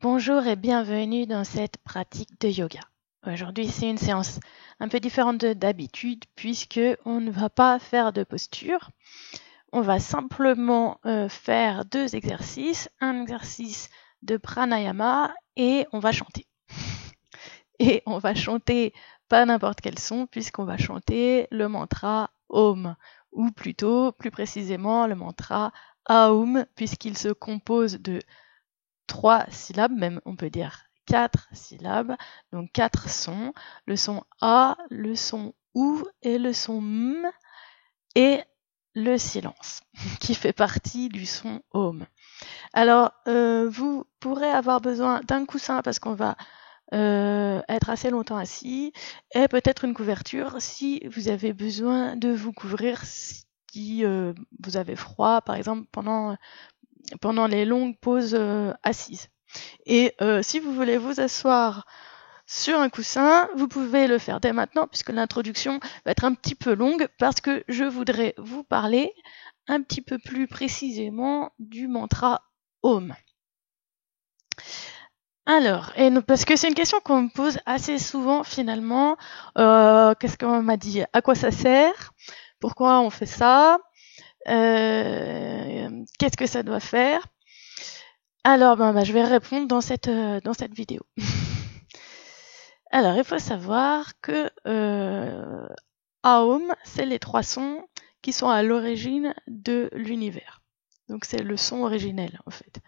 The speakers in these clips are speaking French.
Bonjour et bienvenue dans cette pratique de yoga. Aujourd'hui, c'est une séance un peu différente d'habitude puisque on ne va pas faire de posture. On va simplement faire deux exercices, un exercice de pranayama et on va chanter. Et on va chanter pas n'importe quel son puisqu'on va chanter le mantra Om ou plutôt, plus précisément, le mantra Aum puisqu'il se compose de 3 syllabes, même on peut dire 4 syllabes, donc 4 sons, le son A, le son OU et le son M, et le silence, qui fait partie du son OM. Alors, vous pourrez avoir besoin d'un coussin parce qu'on va être assez longtemps assis, et peut-être une couverture si vous avez besoin de vous couvrir si vous avez froid, par exemple, pendant les longues pauses assises. Et si vous voulez vous asseoir sur un coussin, vous pouvez le faire dès maintenant puisque l'introduction va être un petit peu longue parce que je voudrais vous parler un petit peu plus précisément du mantra Om. Alors, parce que c'est une question qu'on me pose assez souvent finalement. Qu'est-ce qu'on m'a dit? À quoi ça sert? Pourquoi on fait ça? Qu'est-ce que ça doit faire? Alors, je vais répondre dans cette vidéo. Alors, il faut savoir que Aum, c'est les 3 sons qui sont à l'origine de l'univers. Donc, c'est le son originel, en fait.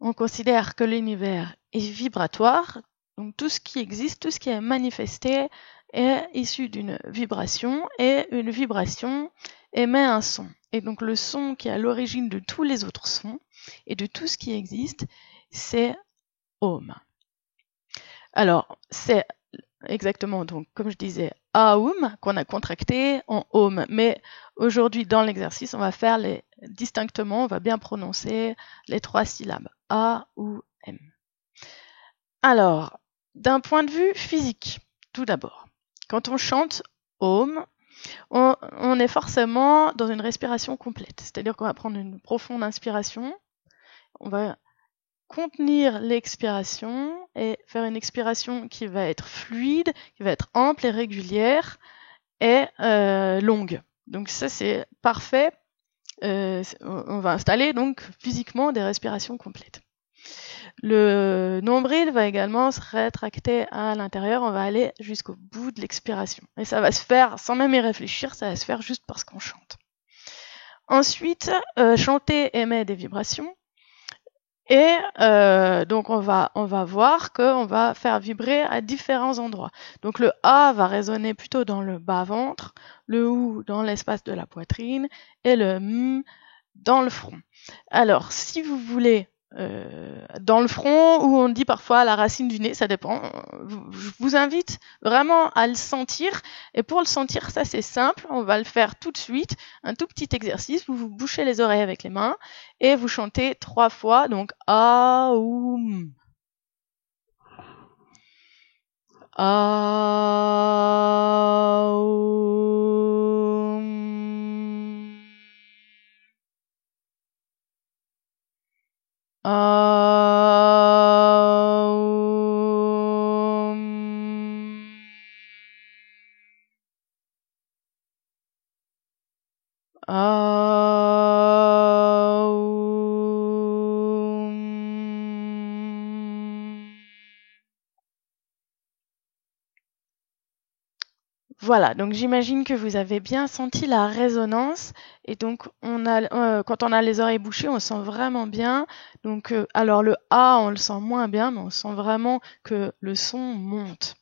On considère que l'univers est vibratoire, donc tout ce qui existe, tout ce qui est manifesté est issu d'une vibration, et une vibration émet un son. Et donc, le son qui est à l'origine de tous les autres sons et de tout ce qui existe, c'est Om. Alors, c'est exactement, donc comme je disais, Aum qu'on a contracté en Om. Mais aujourd'hui, dans l'exercice, on va faire distinctement, on va bien prononcer les 3 syllabes A ou M. Alors, d'un point de vue physique, tout d'abord, quand on chante Om, on est forcément dans une respiration complète. C'est-à-dire qu'on va prendre une profonde inspiration, on va contenir l'expiration et faire une expiration qui va être fluide, qui va être ample et régulière et longue. Donc ça, c'est parfait. On va installer donc physiquement des respirations complètes. Le nombril va également se rétracter à l'intérieur. On va aller jusqu'au bout de l'expiration. Et ça va se faire sans même y réfléchir, ça va se faire juste parce qu'on chante. Ensuite, chanter émet des vibrations. Et donc on va voir qu'on va faire vibrer à différents endroits. Donc le A va résonner plutôt dans le bas-ventre, le OU dans l'espace de la poitrine et le M dans le front. Alors si vous voulez dans le front ou on dit parfois la racine du nez, ça dépend. Je vous invite vraiment à le sentir. Et pour le sentir, ça c'est simple, on va le faire tout de suite. Un tout petit exercice, vous vous bouchez les oreilles avec les mains et vous chantez 3 fois, donc Aum. Aum. Aum. Aum. Voilà, donc j'imagine que vous avez bien senti la résonance et donc quand on a les oreilles bouchées, on sent vraiment bien. Donc alors le A, on le sent moins bien, mais on sent vraiment que le son monte.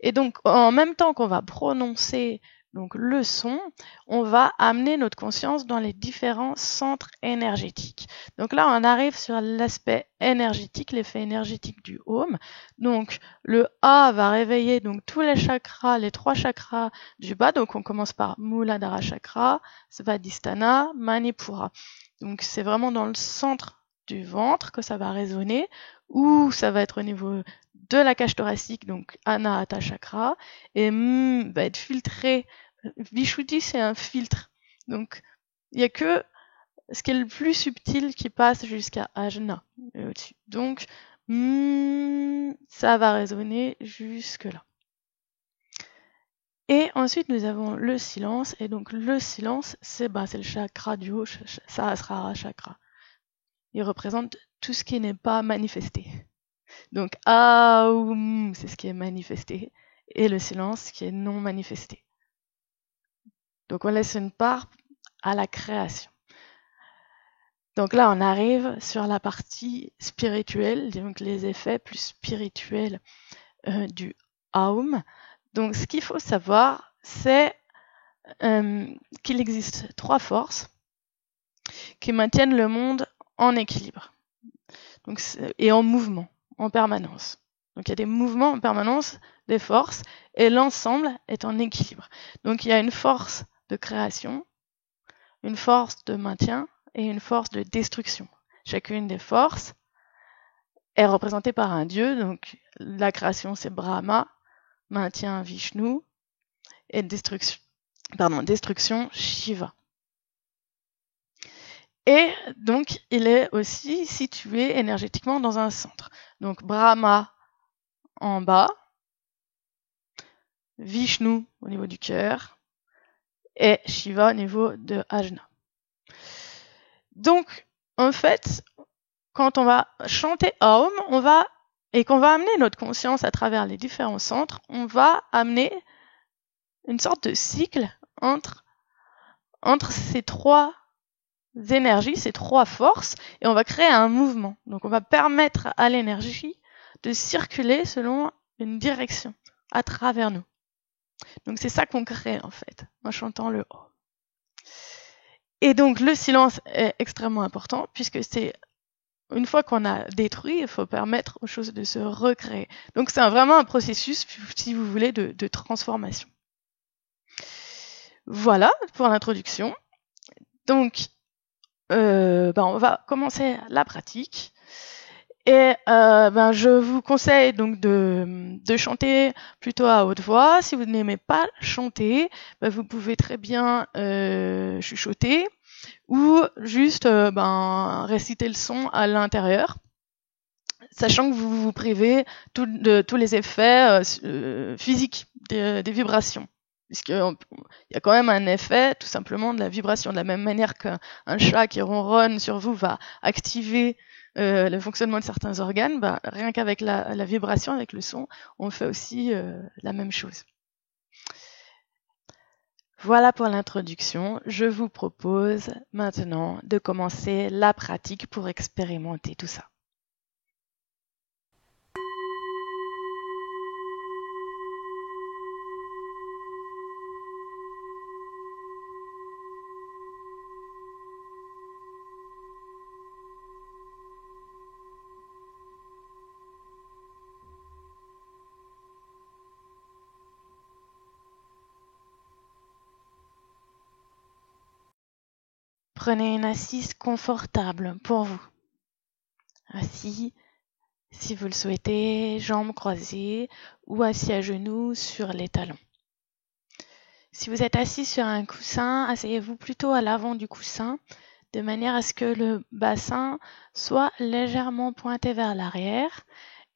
Et donc, en même temps qu'on va prononcer donc, le son, on va amener notre conscience dans les différents centres énergétiques. Donc là, on arrive sur l'aspect énergétique, l'effet énergétique du Om. Donc, le A va réveiller donc, tous les chakras, les 3 chakras du bas. Donc, on commence par Muladhara Chakra, Svadhisthana, Manipura. Donc, c'est vraiment dans le centre du ventre que ça va résonner, ou ça va être au niveau de la cage thoracique, donc Anahata Chakra, et va être filtré. Vishuddhi, c'est un filtre. Donc, il n'y a que ce qui est le plus subtil qui passe jusqu'à Ajna, au-dessus. Donc, Ça va résonner jusque-là. Et ensuite, nous avons le silence. Et donc, le silence, c'est le chakra du haut, Sahasrara chakra. Il représente tout ce qui n'est pas manifesté. Donc, Aum, c'est ce qui est manifesté. Et le silence, qui est non manifesté. Donc, on laisse une part à la création. Donc là, on arrive sur la partie spirituelle, donc les effets plus spirituels du Aum. Donc, ce qu'il faut savoir, c'est qu'il existe 3 forces qui maintiennent le monde en équilibre donc, et en mouvement, en permanence. Donc, il y a des mouvements en permanence des forces et l'ensemble est en équilibre. Donc, il y a une force de création, une force de maintien et une force de destruction. Chacune des forces est représentée par un dieu. Donc, la création, c'est Brahma, maintien, Vishnu, et destruction, Shiva. Et donc, il est aussi situé énergétiquement dans un centre. Donc, Brahma en bas, Vishnu au niveau du cœur, et Shiva au niveau de Ajna. Donc, en fait, quand on va chanter Aum, et qu'on va amener notre conscience à travers les différents centres, on va amener une sorte de cycle entre ces 3 énergies, ces 3 forces, et on va créer un mouvement. Donc on va permettre à l'énergie de circuler selon une direction à travers nous. Donc c'est ça qu'on crée en fait, en chantant le Om. Et donc le silence est extrêmement important, puisque c'est une fois qu'on a détruit, il faut permettre aux choses de se recréer. Donc c'est vraiment un processus, si vous voulez, de transformation. Voilà pour l'introduction. Donc, on va commencer la pratique. Et je vous conseille donc de chanter plutôt à haute voix. Si vous n'aimez pas chanter, vous pouvez très bien chuchoter ou juste réciter le son à l'intérieur, sachant que vous vous privez de tous les effets physiques des vibrations. Puisqu'il y a quand même un effet tout simplement de la vibration. De la même manière qu'un chat qui ronronne sur vous va activer le fonctionnement de certains organes, rien qu'avec la vibration, avec le son, on fait aussi la même chose. Voilà pour l'introduction. Je vous propose maintenant de commencer la pratique pour expérimenter tout ça. Prenez une assise confortable pour vous. Assis, si vous le souhaitez, jambes croisées ou assis à genoux sur les talons. Si vous êtes assis sur un coussin, asseyez-vous plutôt à l'avant du coussin, de manière à ce que le bassin soit légèrement pointé vers l'arrière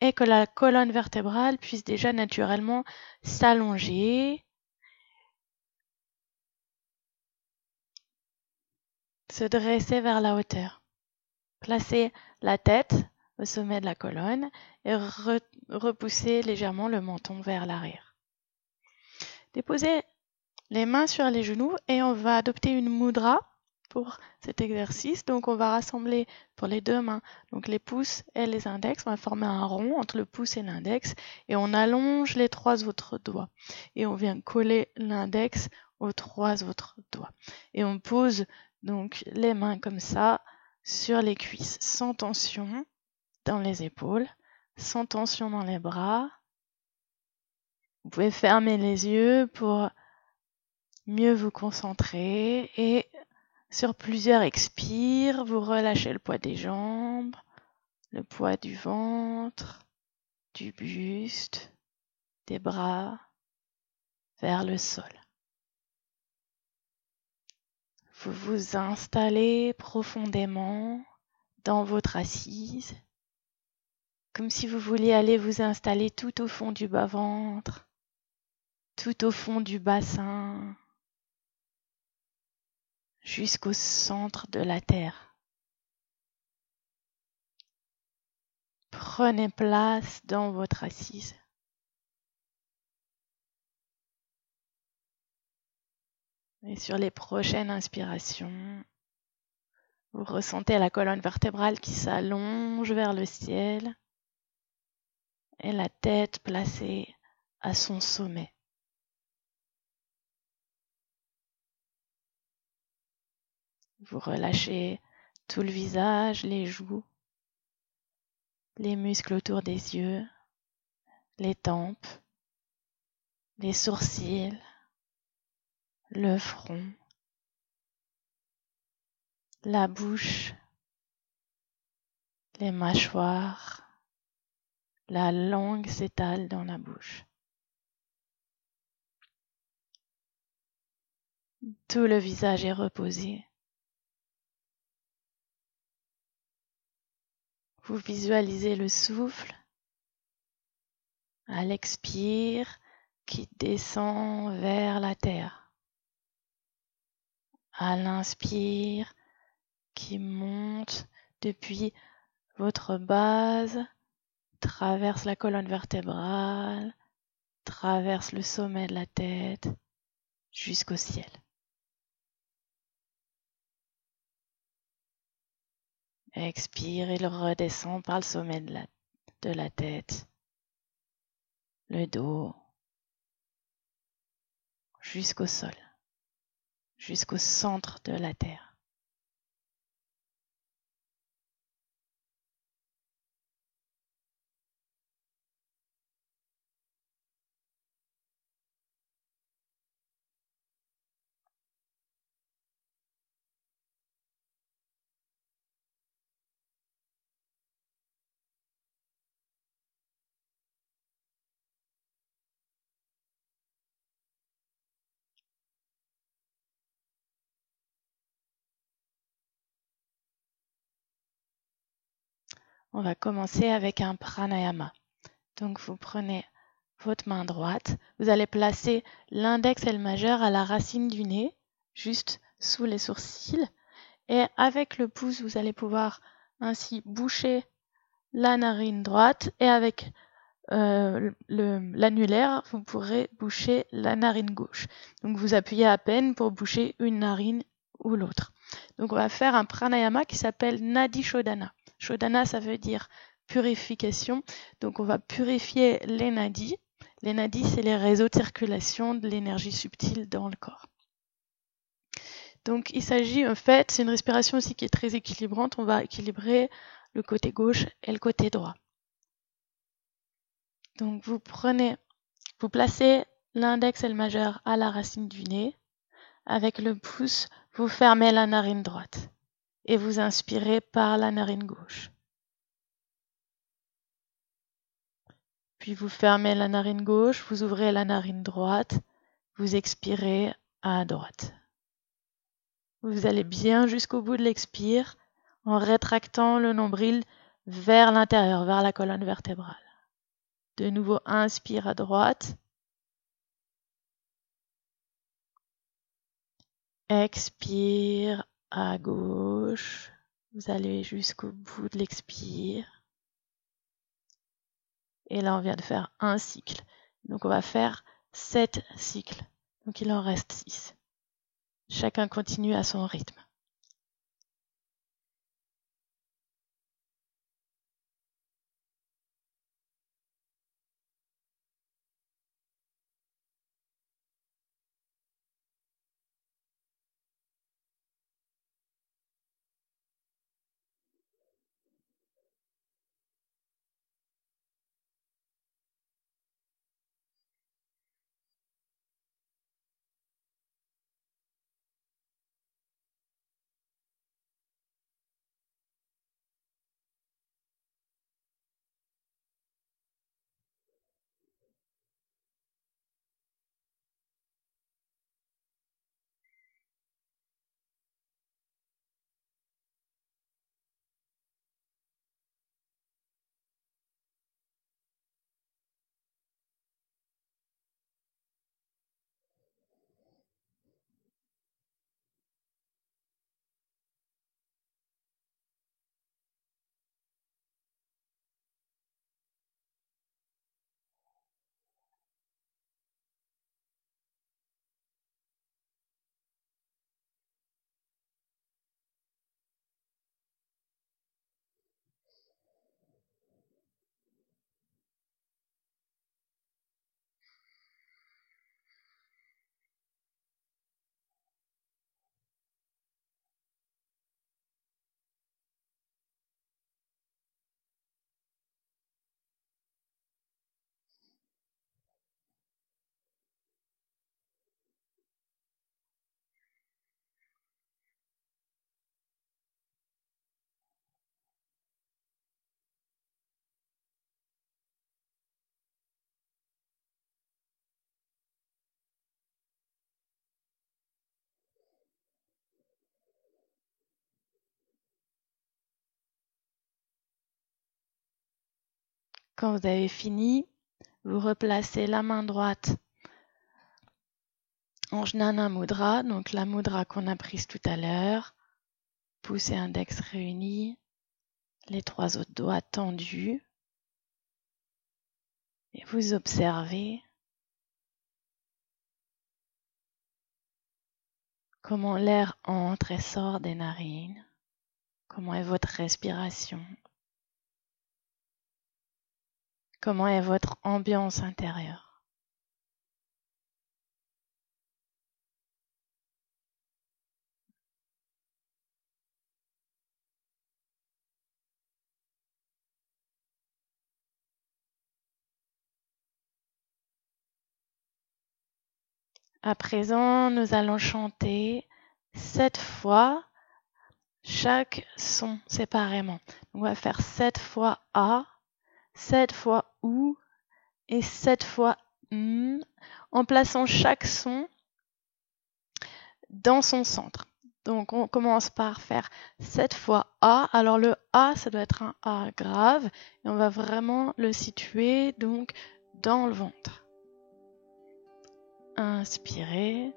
et que la colonne vertébrale puisse déjà naturellement s'allonger, se dresser vers la hauteur. Placez la tête au sommet de la colonne et repoussez légèrement le menton vers l'arrière. Déposez les mains sur les genoux et on va adopter une mudra pour cet exercice. Donc on va rassembler pour les 2 mains donc les pouces et les index. On va former un rond entre le pouce et l'index et on allonge les 3 autres doigts. Et on vient coller l'index aux 3 autres doigts. Et on pose donc les mains comme ça sur les cuisses, sans tension dans les épaules, sans tension dans les bras. Vous pouvez fermer les yeux pour mieux vous concentrer et sur plusieurs expires, vous relâchez le poids des jambes, le poids du ventre, du buste, des bras vers le sol. Vous vous installez profondément dans votre assise comme si vous vouliez aller vous installer tout au fond du bas-ventre, tout au fond du bassin, jusqu'au centre de la terre. Prenez place dans votre assise. Et sur les prochaines inspirations, vous ressentez la colonne vertébrale qui s'allonge vers le ciel et la tête placée à son sommet. Vous relâchez tout le visage, les joues, les muscles autour des yeux, les tempes, les sourcils, le front, la bouche, les mâchoires, la langue s'étale dans la bouche. Tout le visage est reposé. Vous visualisez le souffle à l'expire qui descend vers la terre. À l'inspire qui monte depuis votre base, traverse la colonne vertébrale, traverse le sommet de la tête jusqu'au ciel. Expire, il redescend par le sommet de la tête, le dos, jusqu'au sol, jusqu'au centre de la terre. On va commencer avec un pranayama. Donc vous prenez votre main droite, vous allez placer l'index et le majeur à la racine du nez, juste sous les sourcils, et avec le pouce, vous allez pouvoir ainsi boucher la narine droite, et avec l'annulaire, vous pourrez boucher la narine gauche. Donc vous appuyez à peine pour boucher une narine ou l'autre. Donc on va faire un pranayama qui s'appelle Nadi Shodhana. Shodhana, ça veut dire purification. Donc on va purifier les nadis. Les nadis, c'est les réseaux de circulation de l'énergie subtile dans le corps. Donc il s'agit en fait, c'est une respiration aussi qui est très équilibrante. On va équilibrer le côté gauche et le côté droit. Donc vous placez l'index et le majeur à la racine du nez. Avec le pouce, vous fermez la narine droite et vous inspirez par la narine gauche. Puis vous fermez la narine gauche, vous ouvrez la narine droite, vous expirez à droite. Vous allez bien jusqu'au bout de l'expire en rétractant le nombril vers l'intérieur, vers la colonne vertébrale. De nouveau, inspire à droite. Expire à gauche. Vous allez jusqu'au bout de l'expire. Et là, on vient de faire un cycle. Donc, on va faire 7 cycles. Donc, il en reste 6. Chacun continue à son rythme. Quand vous avez fini, vous replacez la main droite en Jnana Mudra, donc la mudra qu'on a prise tout à l'heure. Pouce et index réunis, les 3 autres doigts tendus. Et vous observez comment l'air entre et sort des narines, comment est votre respiration, comment est votre ambiance intérieure. À présent, nous allons chanter 7 fois chaque son séparément. On va faire 7 fois A, 7 fois OU et 7 fois M, en plaçant chaque son dans son centre. Donc on commence par faire 7 fois A. Alors le A, ça doit être un A grave et on va vraiment le situer donc dans le ventre. Inspirez.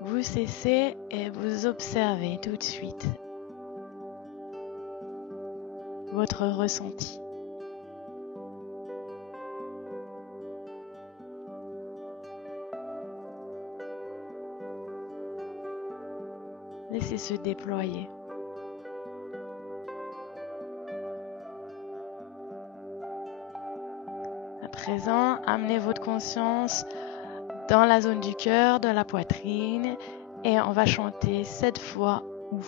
Vous cessez et vous observez tout de suite votre ressenti. Laissez se déployer. À présent, amenez votre conscience dans la zone du cœur, de la poitrine, et on va chanter 7 fois OU.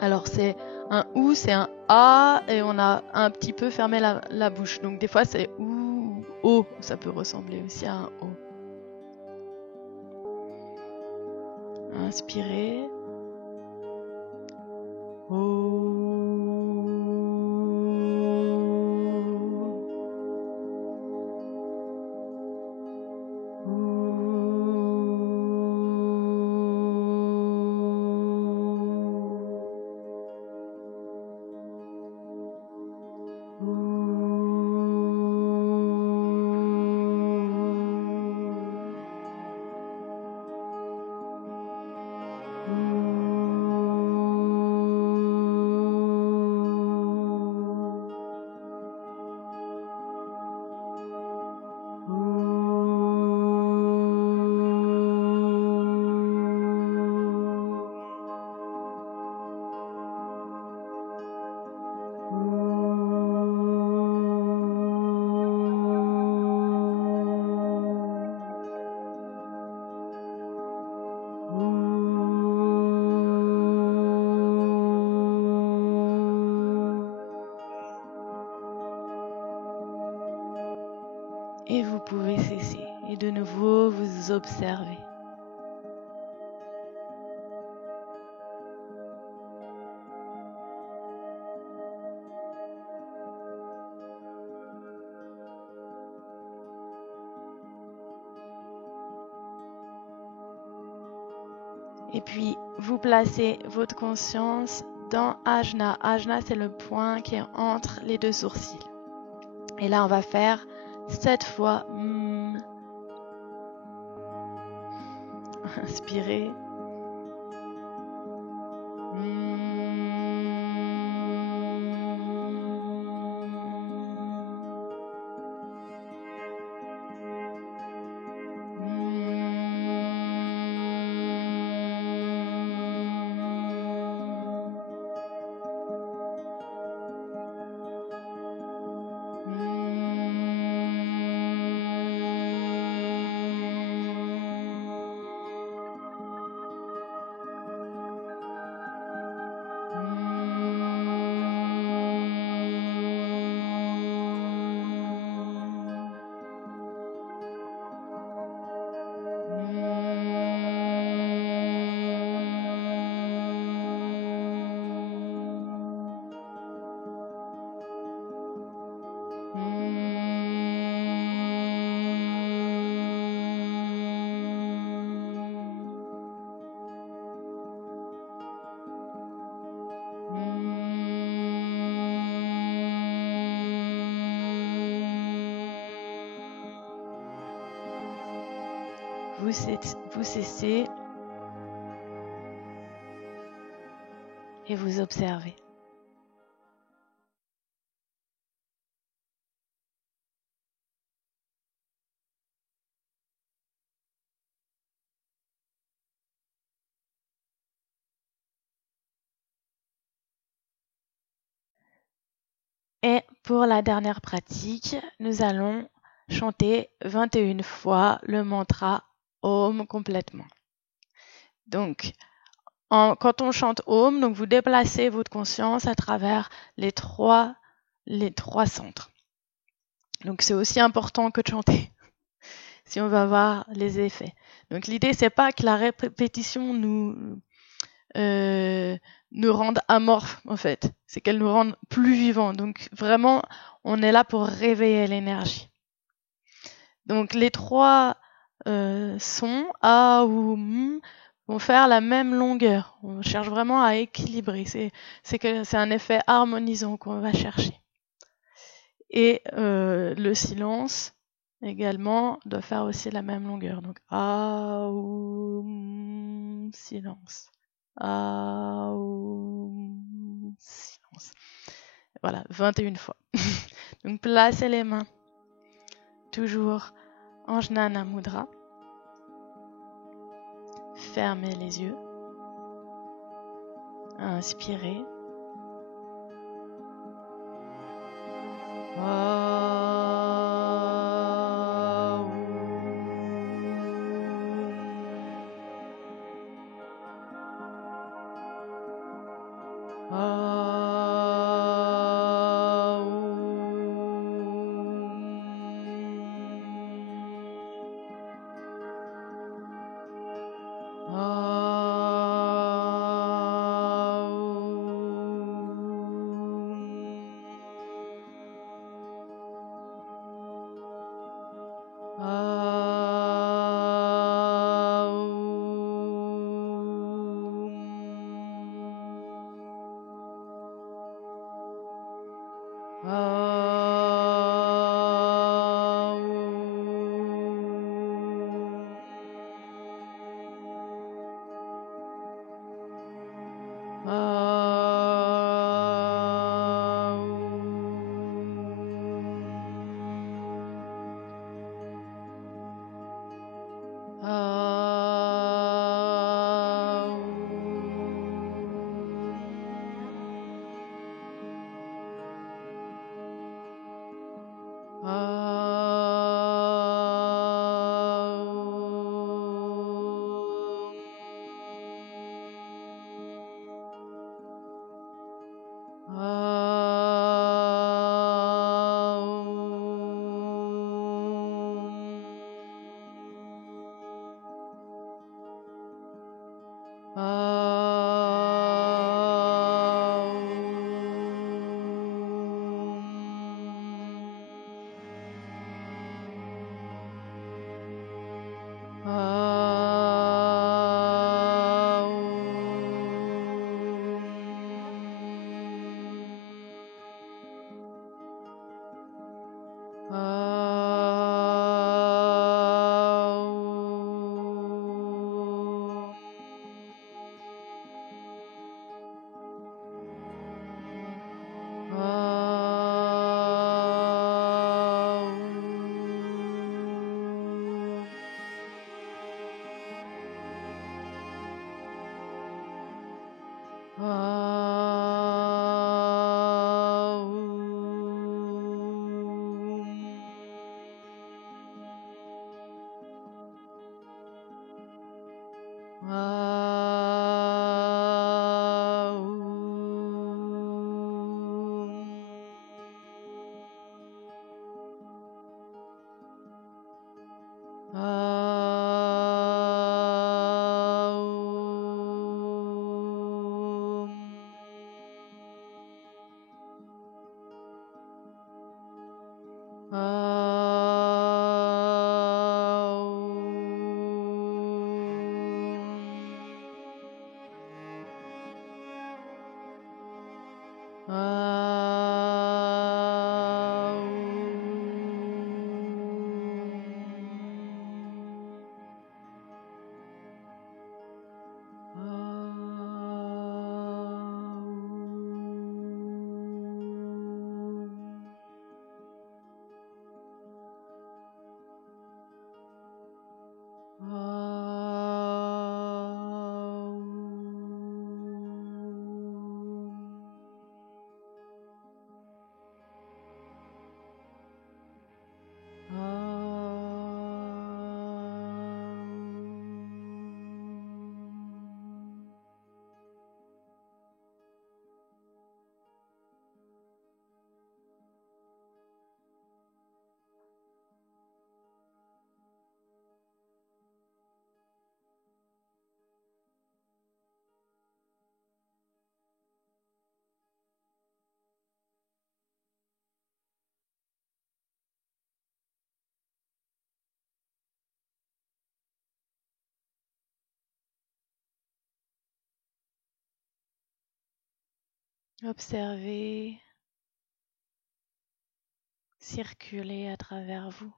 Alors c'est un OU, c'est un A, et on a un petit peu fermé la bouche. Donc des fois c'est OU, O, ça peut ressembler aussi à un O. Inspirez. O. Et vous pouvez cesser et de nouveau vous observer. Et puis, vous placez votre conscience dans Ajna. Ajna, c'est le point qui est entre les 2 sourcils. Et là, on va faire 7 fois M. Inspirez. M. vous cessez et vous observez. Et pour la dernière pratique, nous allons chanter 21 fois le mantra Om complètement. Donc, quand on chante Om, donc vous déplacez votre conscience à travers les trois centres. Donc, c'est aussi important que de chanter si on va voir les effets. Donc, l'idée, c'est pas que la répétition nous rende amorphes, en fait. C'est qu'elle nous rende plus vivants. Donc, vraiment, on est là pour réveiller l'énergie. Donc, les trois sons, A ou M, vont faire la même longueur. On cherche vraiment à équilibrer. C'est un effet harmonisant qu'on va chercher. Et le silence, également, doit faire aussi la même longueur. Donc, A ou M, silence. A ou M, silence. Voilà, 21 fois. Donc, placez les mains toujours en Jnana Mudra. Fermez les yeux. Inspirez. Observez circuler à travers vous.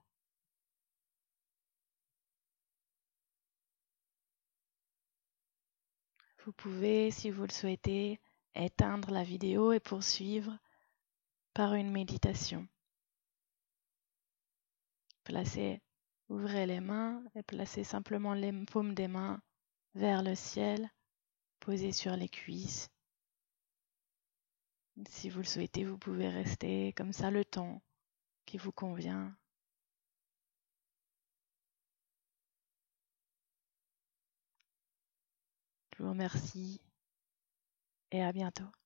Vous pouvez, si vous le souhaitez, éteindre la vidéo et poursuivre par une méditation. Ouvrez les mains et placez simplement les paumes des mains vers le ciel, posées sur les cuisses. Si vous le souhaitez, vous pouvez rester comme ça le temps qui vous convient. Je vous remercie et à bientôt.